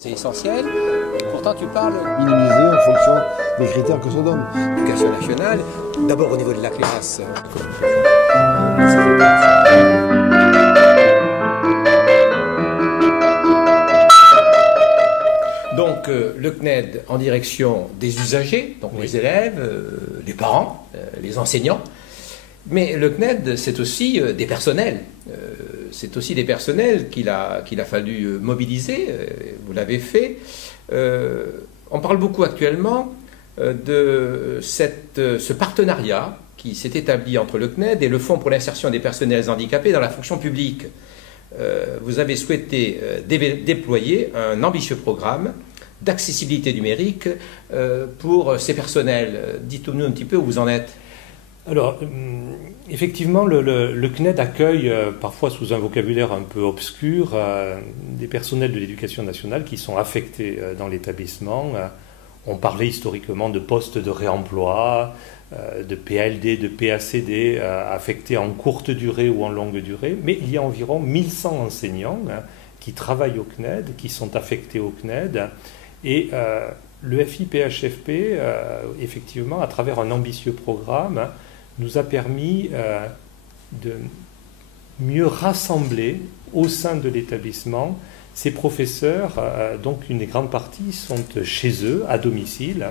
C'est essentiel, pourtant tu parles minimiser en fonction des critères que se donne. L'éducation nationale, d'abord au niveau de la classe. Donc le CNED en direction des usagers, donc les élèves, les parents, les enseignants. Mais le CNED, c'est aussi des personnels. C'est aussi des personnels qu'il a fallu mobiliser. Vous l'avez fait. On parle beaucoup actuellement de ce partenariat qui s'est établi entre le CNED et le Fonds pour l'insertion des personnels handicapés dans la fonction publique. Vous avez souhaité déployer un ambitieux programme d'accessibilité numérique pour ces personnels. Dites-nous un petit peu où vous en êtes. Alors, effectivement, le CNED accueille, parfois sous un vocabulaire un peu obscur, des personnels de l'éducation nationale qui sont affectés dans l'établissement. On parlait historiquement de postes de réemploi, de PLD, de PACD, affectés en courte durée ou en longue durée. Mais il y a environ 1100 enseignants qui travaillent au CNED, qui sont affectés au CNED. Et le FIPHFP, effectivement, à travers un ambitieux programme, nous a permis de mieux rassembler au sein de l'établissement ces professeurs, donc une grande partie sont chez eux, à domicile.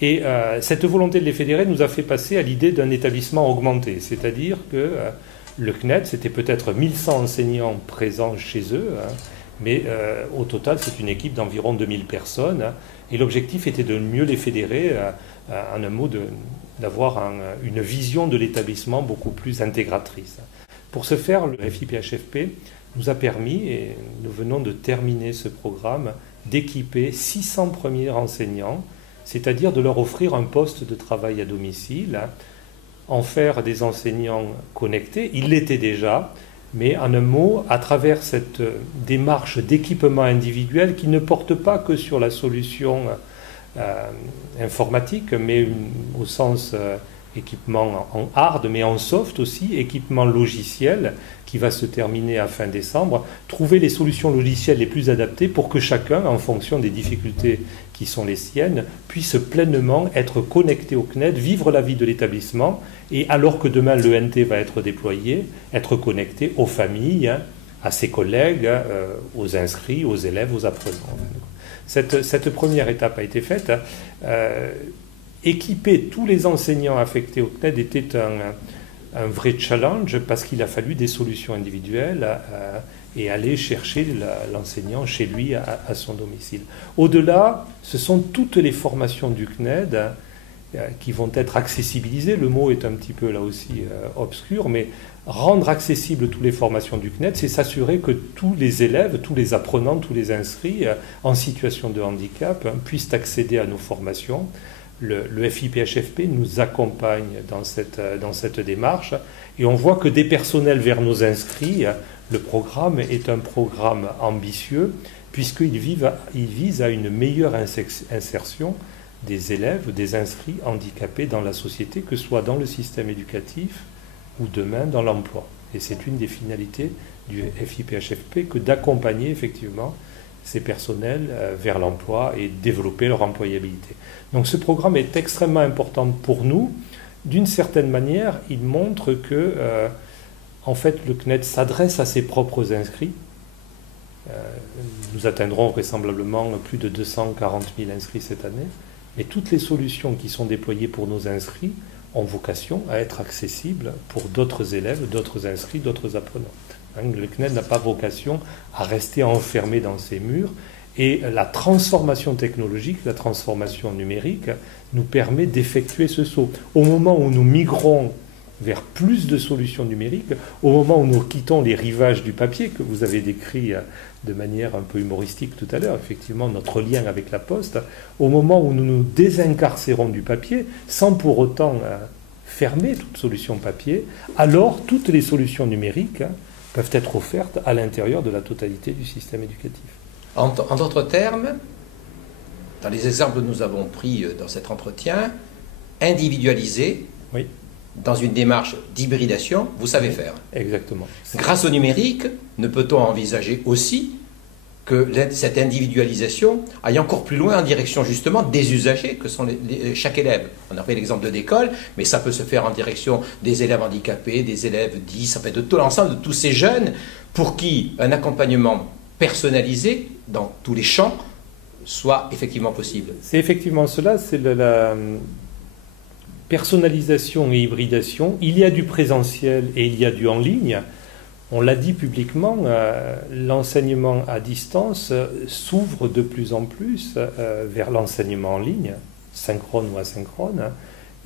Et cette volonté de les fédérer nous a fait passer à l'idée d'un établissement augmenté, c'est-à-dire que le CNED, c'était peut-être 1100 enseignants présents chez eux, mais au total, c'est une équipe d'environ 2000 personnes, et l'objectif était de mieux les fédérer, en un mot, d'avoir une vision de l'établissement beaucoup plus intégratrice. Pour ce faire, le FIPHFP nous a permis, et nous venons de terminer ce programme, d'équiper 600 premiers enseignants, c'est-à-dire de leur offrir un poste de travail à domicile, en faire des enseignants connectés. Ils l'étaient déjà, mais en un mot, à travers cette démarche d'équipement individuel qui ne porte pas que sur la solution informatique, mais au sens équipement en hard, mais en soft aussi, équipement logiciel qui va se terminer à fin décembre, trouver les solutions logicielles les plus adaptées pour que chacun, en fonction des difficultés qui sont les siennes, puisse pleinement être connecté au CNED, vivre la vie de l'établissement, et alors que demain l'ENT va être déployé, être connecté aux familles, à ses collègues, aux inscrits, aux élèves, aux apprenants. Cette première étape a été faite. Équiper tous les enseignants affectés au CNED était un vrai challenge parce qu'il a fallu des solutions individuelles et aller chercher l'enseignant chez lui à son domicile. Au-delà, ce sont toutes les formations du CNED qui vont être accessibilisées. Le mot est un petit peu là aussi obscur, mais rendre accessibles toutes les formations du CNED, c'est s'assurer que tous les élèves, tous les apprenants, tous les inscrits en situation de handicap puissent accéder à nos formations. Le FIPHFP nous accompagne dans cette démarche et on voit que des personnels vers nos inscrits, le programme est un programme ambitieux puisqu'il vise à une meilleure insertion des élèves, des inscrits handicapés dans la société, que ce soit dans le système éducatif ou demain dans l'emploi. Et c'est une des finalités du FIPHFP que d'accompagner effectivement ces personnels vers l'emploi et développer leur employabilité. Donc ce programme est extrêmement important pour nous. D'une certaine manière, il montre que en fait, le CNED s'adresse à ses propres inscrits. Nous atteindrons vraisemblablement plus de 240 000 inscrits cette année. Mais toutes les solutions qui sont déployées pour nos inscrits ont vocation à être accessibles pour d'autres élèves, d'autres inscrits, d'autres apprenants. Le CNED n'a pas vocation à rester enfermé dans ses murs et la transformation technologique, la transformation numérique nous permet d'effectuer ce saut. Au moment où nous migrons vers plus de solutions numériques, au moment où nous quittons les rivages du papier que vous avez décrit de manière un peu humoristique tout à l'heure, effectivement notre lien avec la poste, au moment où nous nous désincarcérons du papier sans pour autant fermer toute solution papier, alors toutes les solutions numériques peuvent être offertes à l'intérieur de la totalité du système éducatif. En d'autres termes, dans les exemples que nous avons pris dans cet entretien, individualisé, oui, dans une démarche d'hybridation, vous savez faire. Exactement. Grâce au numérique, ne peut-on envisager aussi que cette individualisation aille encore plus loin en direction justement des usagers que sont chaque élève. On a pris l'exemple de l'école, mais ça peut se faire en direction des élèves handicapés, des élèves 10, ça fait de tout l'ensemble de tous ces jeunes pour qui un accompagnement personnalisé dans tous les champs soit effectivement possible. C'est effectivement cela, c'est la personnalisation et hybridation. Il y a du présentiel et il y a du en ligne. On l'a dit publiquement, l'enseignement à distance s'ouvre de plus en plus vers l'enseignement en ligne, synchrone ou asynchrone,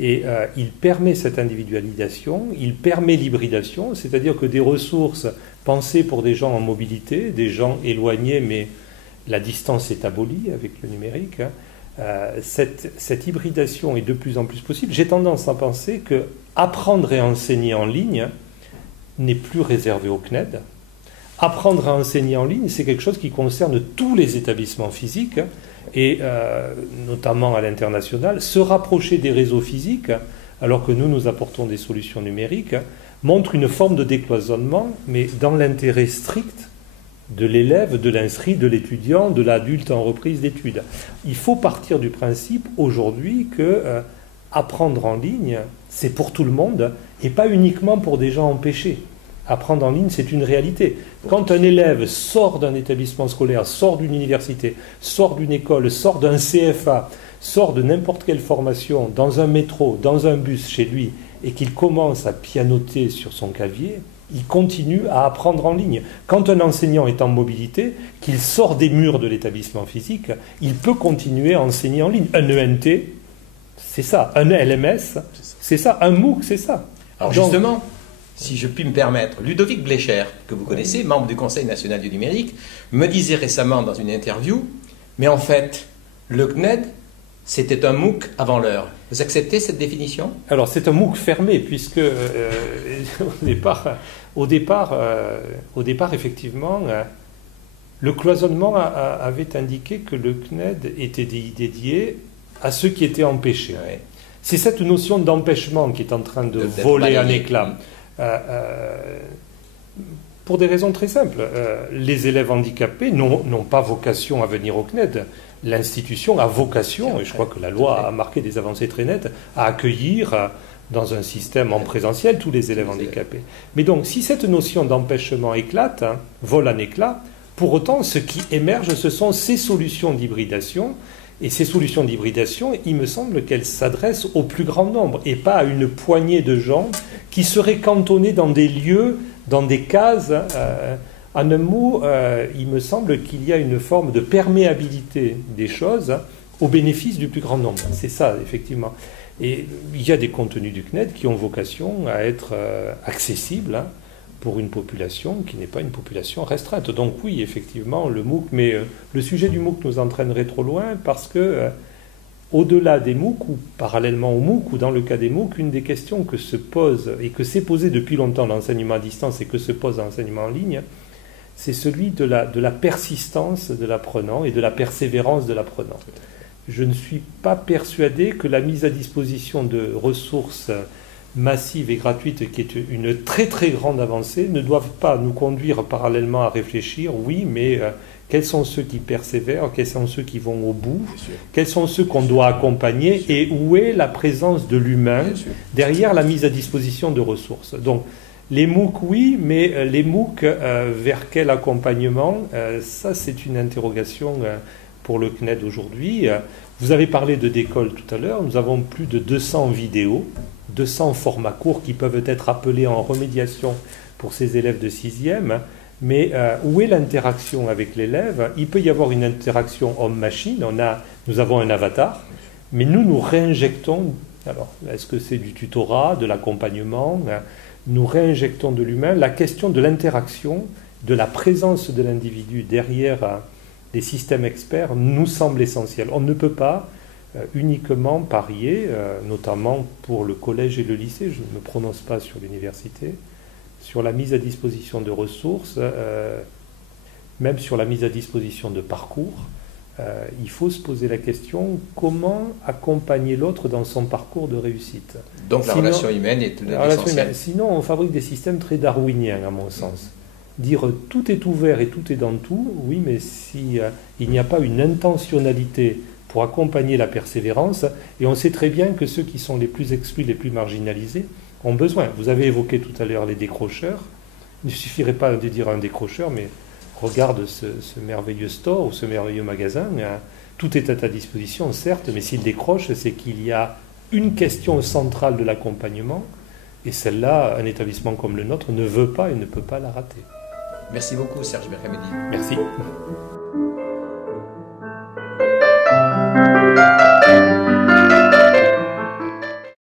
et il permet cette individualisation, il permet l'hybridation, c'est-à-dire que des ressources pensées pour des gens en mobilité, des gens éloignés, mais la distance est abolie avec le numérique, cette hybridation est de plus en plus possible. J'ai tendance à penser que apprendre et enseigner en ligne n'est plus réservé au CNED. Apprendre à enseigner en ligne, c'est quelque chose qui concerne tous les établissements physiques et notamment à l'international. Se rapprocher des réseaux physiques, alors que nous apportons des solutions numériques, montre une forme de décloisonnement, mais dans l'intérêt strict de l'élève, de l'inscrit, de l'étudiant, de l'adulte en reprise d'études. Il faut partir du principe aujourd'hui que apprendre en ligne, c'est pour tout le monde et pas uniquement pour des gens empêchés. Apprendre en ligne, c'est une réalité. Quand un élève sort d'un établissement scolaire, sort d'une université, sort d'une école, sort d'un CFA, sort de n'importe quelle formation, dans un métro, dans un bus chez lui, et qu'il commence à pianoter sur son clavier, il continue à apprendre en ligne. Quand un enseignant est en mobilité, qu'il sort des murs de l'établissement physique, il peut continuer à enseigner en ligne. Un ENT, c'est ça. Un LMS, c'est ça. Un MOOC, c'est ça. Alors justement, si je puis me permettre, Ludovic Blecher, que vous connaissez, membre du Conseil national du numérique, me disait récemment dans une interview, mais en fait, le CNED, c'était un MOOC avant l'heure. Vous acceptez cette définition ? Alors c'est un MOOC fermé, puisque au départ, effectivement, le cloisonnement avait indiqué que le CNED était dédié à ceux qui étaient empêchés. Ouais. C'est cette notion d'empêchement qui est en train de voler en éclats. Pour des raisons très simples. Les élèves handicapés n'ont pas vocation à venir au CNED. L'institution a vocation, et je crois que la loi a marqué des avancées très nettes, à accueillir dans un système en présentiel tous les élèves handicapés. Mais donc, si cette notion d'empêchement éclate, vole en éclats, pour autant, ce qui émerge, ce sont ces solutions d'hybridation. Et ces solutions d'hybridation, il me semble qu'elles s'adressent au plus grand nombre, et pas à une poignée de gens qui seraient cantonnés dans des lieux, dans des cases. En un mot, il me semble qu'il y a une forme de perméabilité des choses au bénéfice du plus grand nombre. C'est ça, effectivement. Et il y a des contenus du CNED qui ont vocation à être accessibles pour une population qui n'est pas une population restreinte. Donc oui, effectivement, le MOOC, mais le sujet du MOOC nous entraînerait trop loin parce que au-delà des MOOC ou parallèlement au MOOC ou dans le cas des MOOC, une des questions que se pose et que s'est posée depuis longtemps l'enseignement à distance et que se pose l'enseignement en ligne, c'est celui de la persistance de l'apprenant et de la persévérance de l'apprenant. Je ne suis pas persuadé que la mise à disposition de ressources massives et gratuites, qui est une très très grande avancée, ne doivent pas nous conduire parallèlement à réfléchir, oui, mais quels sont ceux qui persévèrent, quels sont ceux qui vont au bout, quels sont ceux qu'on doit accompagner, et où est la présence de l'humain derrière la mise à disposition de ressources. Donc, les MOOC, oui, mais les MOOC, vers quel accompagnement ça, c'est une interrogation pour le CNED aujourd'hui. Vous avez parlé de d'école tout à l'heure. Nous avons plus de 200 vidéos, 200 formats courts qui peuvent être appelés en remédiation pour ces élèves de 6e. Mais où est l'interaction avec l'élève ? Il peut y avoir une interaction homme-machine. Nous avons un avatar, mais nous réinjectons. Alors, est-ce que c'est du tutorat, de l'accompagnement ? Nous réinjectons de l'humain. La question de l'interaction, de la présence de l'individu derrière les systèmes experts nous semble essentielle. On ne peut pas uniquement parier, notamment pour le collège et le lycée, je ne me prononce pas sur l'université, sur la mise à disposition de ressources, même sur la mise à disposition de parcours. Il faut se poser la question, comment accompagner l'autre dans son parcours de réussite ? Donc la relation humaine est essentielle. Sinon, on fabrique des systèmes très darwiniens, à mon sens. dire tout est ouvert et tout est dans tout, oui, mais si il n'y a pas une intentionnalité pour accompagner la persévérance, et on sait très bien que ceux qui sont les plus exclus, les plus marginalisés, ont besoin. Vous avez évoqué tout à l'heure les décrocheurs. Il ne suffirait pas de dire un décrocheur, mais regarde ce merveilleux store ou ce merveilleux magasin. Tout est à ta disposition, certes, mais s'il décroche, c'est qu'il y a une question centrale de l'accompagnement, et celle-là, un établissement comme le nôtre ne veut pas et ne peut pas la rater. Merci beaucoup, Serge Berkamedi. Merci.